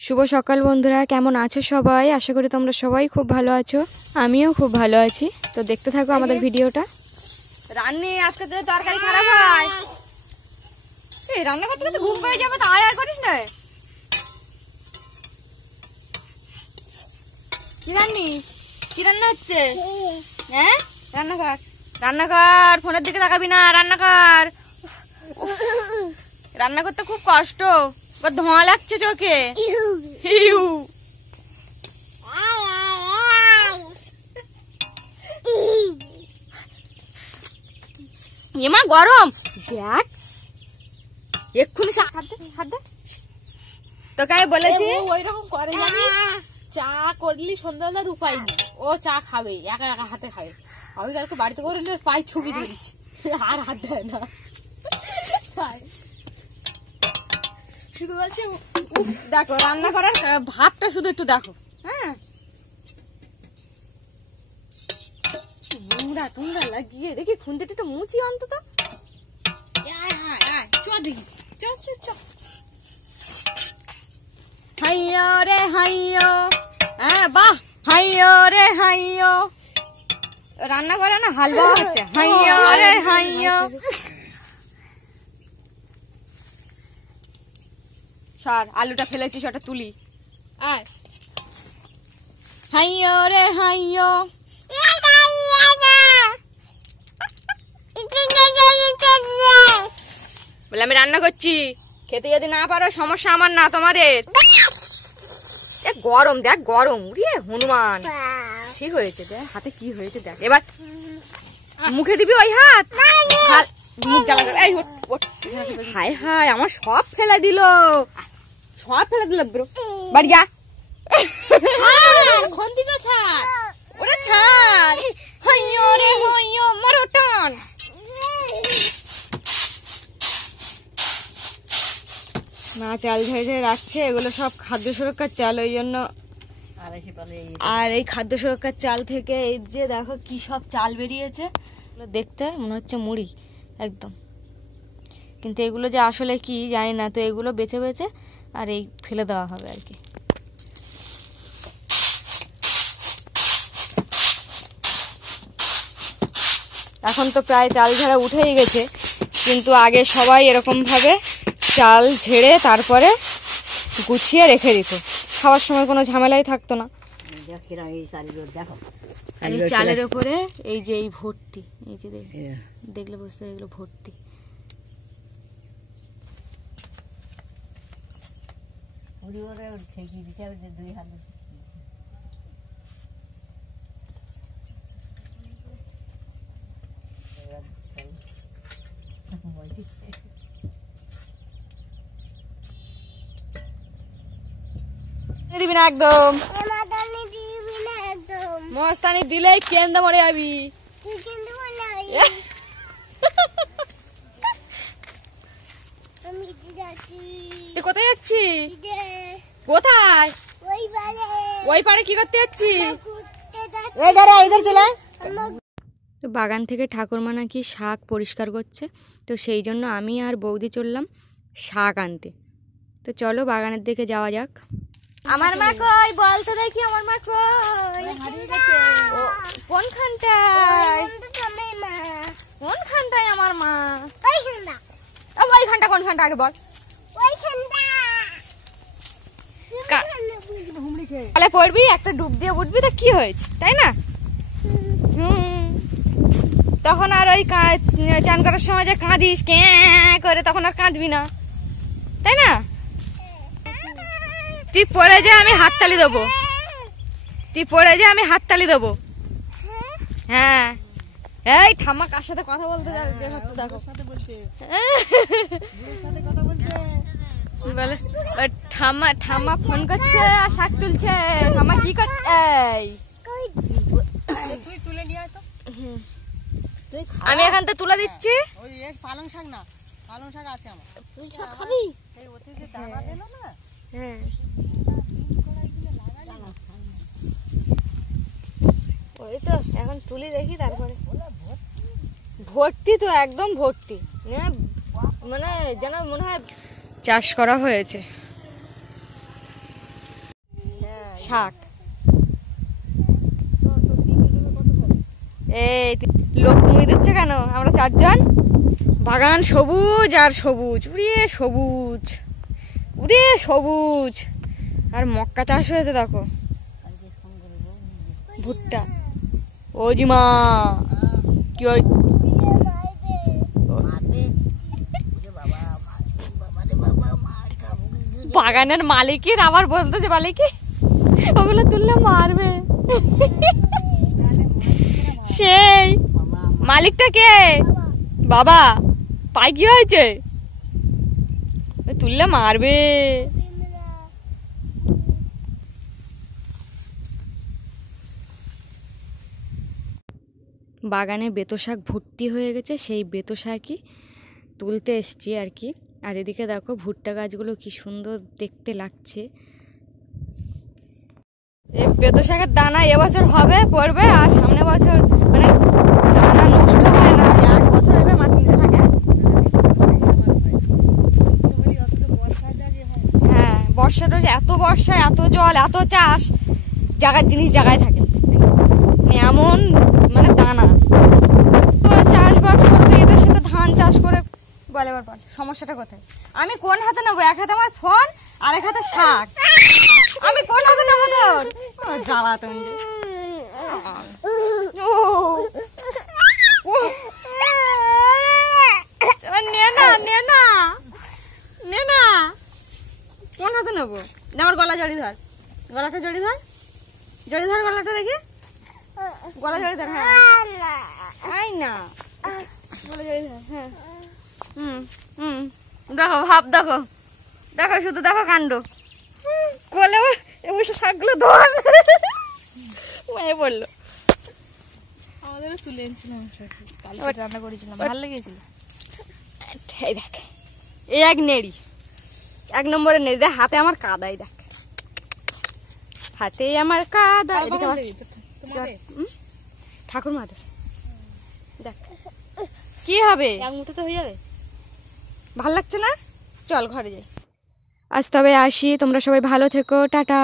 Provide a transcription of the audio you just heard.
শুভ সকাল বন্ধুরা, কেমন আছো সবাই? আশা করি তোমরা সবাই খুব ভালো আছো। আমিও খুব ভালো আছি। তো দেখতে থাকো আমাদের ভিডিওটা। রান্নি আজকে যদি তরকারি খারাপ হয়, এই রান্না করতে করতে ঘুম পেয়ে যাবে, তো আর করিস না। কি রান্নি? কি রান্না হচ্ছে? হ্যাঁ, রান্না কর, রান্না কর, ফোনের দিকে তাকাবি না, রান্না কর। রান্না করতে খুব কষ্ট, ধোঁয়া লাগছে চোখে। এমা গরম, দেখ এক্ষুনি তোকে আমি বলেছি ওইরকম করে জানি, চা করলি সন্ধ্যাবেলার উপায় নেই, ও চা খাবে, একা একা হাতে খাবে। আমি তাকে বাড়িতে করে পাই ছবি ধরেছি, আর হাত দেয় না। শুধু বলছে দেখো রান্না করার ভাবটা শুধু একটু দেখো। হ্যাঁ, তোমরা লাগিয়ে দেখি খুন্তিটা একটু মুছি অন্তত। হাইয়ো রে হাইয়ো, হ্যাঁ বাহ, হাইয়ো রে হাইয়ো। রান্না করে না হালুয়া হচ্ছে, হাইয়ো রে হাইয়ো। সর, আলুটা ফেলেছিস, ওটা তুলি। আয়, হাইয়ো রে হাইয়ো। বলে আমি রান্না করছি, খেতে যদি না পারো সমস্যা আমার না তোমাদের। গরম দেখ, গরম উড়িয়ে হনুমান। ঠিক হয়েছে, দেখ হাতে কি হয়েছে দেখ। এবার মুখে দিবি ওই হাত, মুখ জ্বালা করে। হায় হায়, আমার সব ফেলে দিল, সব ফেলে দিল। বাড়ি যা, খন্তিটা ছাড়, ওরে ছাড়। হাইয়ো রে হাইয়ো, মারো টান। মা চাল ঝেড়ে ঝেড়ে রাখছে, এগুলো সব খাদ্য সুরক্ষার চাল, ওই জন্য। আর এই খাদ্য সুরক্ষার চাল থেকে এই যে দেখো কি সব চাল বেরিয়েছে, দেখতে মনে হচ্ছে মুড়ি একদম, কিন্তু এগুলো যে আসলে কি জানি না। তো এগুলো বেছে বেছে আর এই ফেলে দেওয়া হবে আর কি। এখন তো প্রায় চাল ঝাড়া উঠেই গেছে, কিন্তু আগে সবাই এরকম ভাবে চাল ঝেড়ে তারপরে গুছিয়ে রেখে দিত, খাওয়ার সময় কোনো ঝামেলাই থাকতো না। এই চালের ওপরে এই যে এই ভর্তি, এই যে দেখলে বুঝতে, এগুলো ভর্তি। দিবি না একদম, মস্তানি দিলেই কেন্দ্র মরে যাবি। তুই কোথায় যাচ্ছি? কোথায়? ওই পারে কি করতে যাচ্ছি? তো বাগান থেকে ঠাকুরমা নাকি শাক পরিষ্কার করছে, তো সেই জন্য আমি আর বৌদি চললাম শাক আনতে। তো চলো বাগানের দিকে যাওয়া যাক। আমার মা কই বল তো দেখি, আমার মা কই? কোনখানটায়? কোনখানটায় আমার মা? ওইখানটা কোনখানটা আগে বল। তাহলে পড়বি, একটা ডুব দিয়ে উঠবি, তো কি হয়েছে, তাই না? তখন আর ওই চান করার সময় যে কাঁদিস কে করে, তখন আর কাঁদবি না, তাই না? তুই পড়ে যে আমি হাততালি দেবো, তুই পড়ে যে আমি হাততালি দেবো। হ্যাঁ, এই ঠাম্মা কার সাথে কথা বলতে দেখো, বলে ঠাম্মা ঠাম্মা ফোন করছে আর শাক তুলছে। ঠাম্মা কি করছে? আমি এখান থেকে তুলে দিচ্ছি। পালং শাক না, পালং শাক আছে আমার। খাবি? হ্যাঁ, ওই তো এখন তুলি দেখি, তারপরে ভর্তি তো একদম ভর্তি, মানে যেন মনে হয় চাষ করা হয়েছে। শাক। এই লোক মুই দিচ্ছে কেন? আমরা 4 জন। বাগান সবুজ আর সবুজ, উড়ে সবুজ, উড়ে সবুজ। আর মক্কা চাষ হয়েছে দেখো, ভুট্টা। ও জিমা কি হয়? বাগানের মালিকের আবার বলতেছে মালিকি ওগুলো তুললে মারবে। সেই মালিকটা কে? বাবা পাই কি হয়েছে? তুললে মারবে। বাগানে বেতো শাক ভর্তি হয়ে গেছে, সেই বেতো শাকই তুলতে এসছি আর কি। আর এদিকে দেখো ভুট্টা গাছগুলো কি সুন্দর দেখতে লাগছে। এই বেতো শাকের দানা এবছর হবে পড়বে, আর সামনে বছর মানে দানা নষ্ট হয় না, 1 বছর এবার মাটি নিচে থাকে। হ্যাঁ বর্ষাটা এত বর্ষা, এত জল, এত চাষ, জায়গার জিনিস জায়গায় থাকে এমন মানে দানা। তো চাষবাস করতে এটা সেটা ধান চাষ করে বলে এবার বল সমস্যাটা কোথায়? আমি কোন হাতে নেবো? এক হাতে আমার ফোন আর এক হাতে শাক, আমি কোন হাতে নেবো? তোর জ্বালা তুমি নে না কোন হাতে নেবো? আমার গলা জড়ি ধর, গলাটা জড়ি ধর, জড়ি ধর গলাটা দেখি, গলা জড়ি ধর। হ্যাঁ না গলা জড়ি ধর। হ্যাঁ দেখো ভাব, দেখো দেখো শুধু দেখো কাণ্ড। কোলে বসে শাকগুলো ধর মায়ে পড়লো। আমাদের তুলে এনেছিলাম রান্না করেছিলাম, ভালো লেগেছিল। দেখ এই এক নেড়ি, 1 নম্বরের নেড়ি। দেখ হাতে আমার কাদাই, দেখ হাতে আমার কাদা। ঠাকুর মাদের দেখ কি হবে, এক মুঠো তো হয়ে যাবে। ভাল লাগছে না? চল ঘরে যাই। আজ তবে আসি, তোমরা সবাই ভালো থেকো, টাটা।